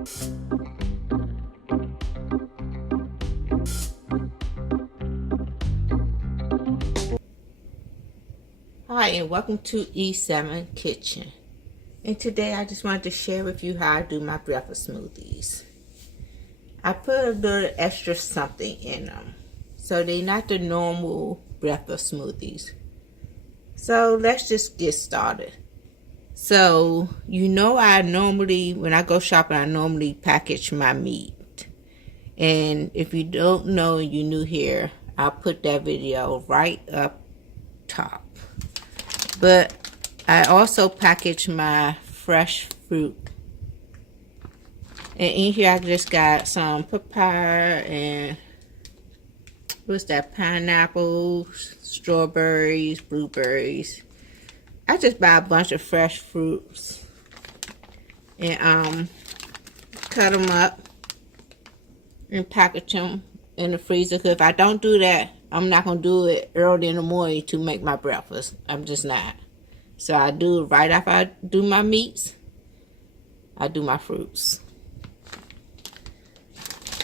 Hi, and welcome to E7 Kitchen. And today I just wanted to share with you how I do my breakfast smoothies. I put a little extra something in them, so they're not the normal breakfast smoothies. So let's just get started. So I normally, when I go shopping, I normally package my meat. And if you don't know and you're new here, I'll put that video right up top. But I also package my fresh fruit. And in here I just got some papaya and what's that, pineapples, strawberries, blueberries. I just buy a bunch of fresh fruits and cut them up and package them in the freezer. Because if I don't do that, I'm not going to do it early in the morning to make my breakfast. I'm just not. So I do it right after I do my meats. I do my fruits.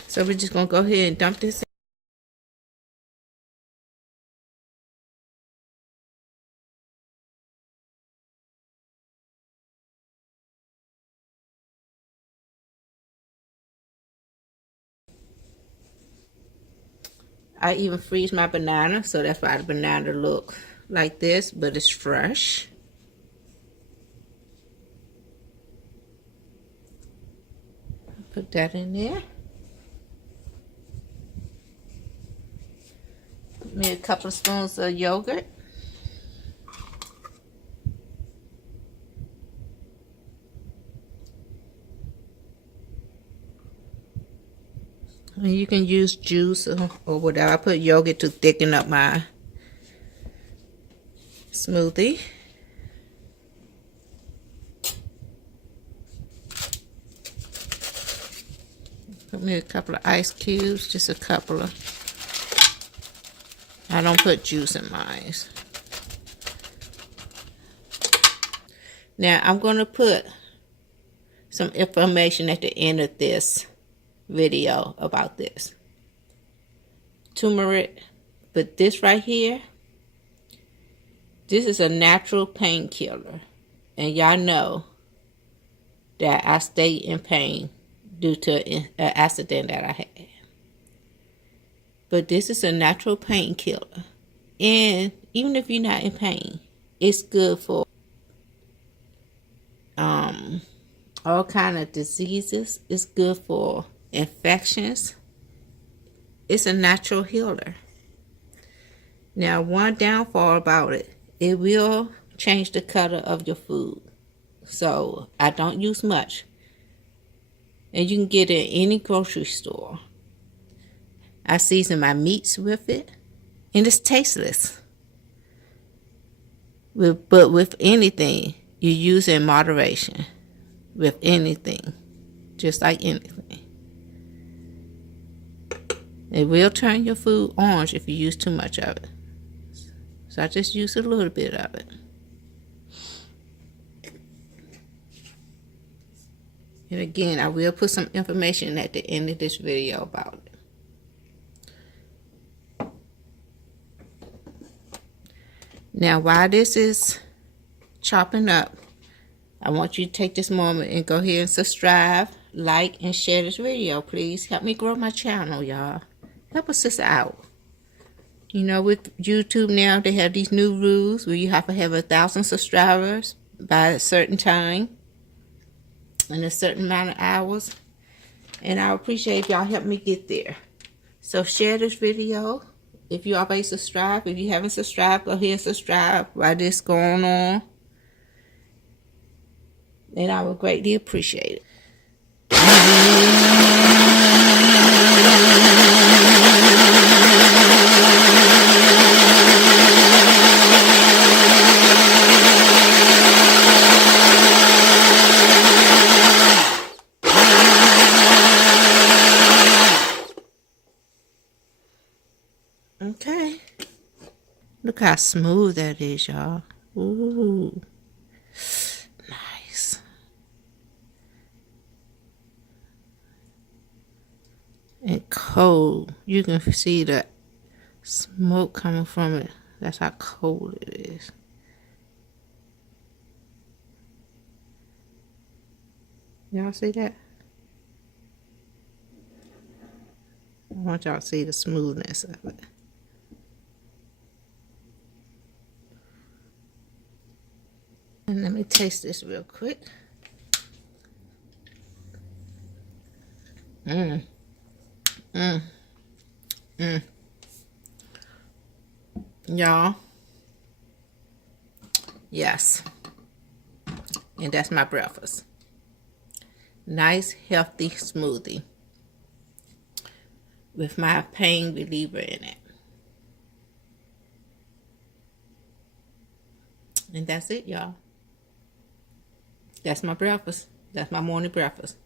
So we're just going to go ahead and dump this in. I even freeze my banana, so that's why the banana look like this, but it's fresh. Put that in there. Put me a couple of spoons of yogurt. And you can use juice or whatever. I put yogurt to thicken up my smoothie. Put me a couple of ice cubes, just a couple of. I don't put juice in mine. Now I'm going to put some information at the end of this video about this. Turmeric, but this right here, this is a natural painkiller. And y'all know that I stay in pain due to an accident that I had. But this is a natural painkiller. And even if you're not in pain, it's good for all kind of diseases. It's good for infections. It's a natural healer. Now, one downfall about it, it will change the color of your food. So I don't use much. And you can get it in any grocery store. I season my meats with it, and it's tasteless. But with anything, you use it in moderation. With anything, just like anything. It will turn your food orange if you use too much of it. So I just use a little bit of it. And again, I will put some information at the end of this video about it. Now, while this is chopping up, I want you to take this moment and go ahead and subscribe, like, and share this video. Please help me grow my channel, y'all. Help us sister out. You know, with YouTube now, they have these new rules where you have to have 1,000 subscribers by a certain time and a certain amount of hours. And I appreciate if y'all help me get there. So share this video. If you already subscribed, if you haven't subscribed, go ahead and subscribe while this going on. And I would greatly appreciate it. Okay. Look how smooth that is, y'all. Ooh. Nice. and cold. You can see the smoke coming from it. That's how cold it is. Y'all see that? I want y'all to see the smoothness of it. And let me taste this real quick. Y'all. Yes. And that's my breakfast. Nice, healthy smoothie with my pain reliever in it. And that's it, y'all. That's my breakfast. That's my morning breakfast.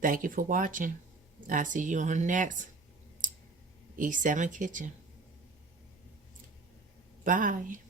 Thank you for watching. I'll see you on the next E7 Kitchen. Bye.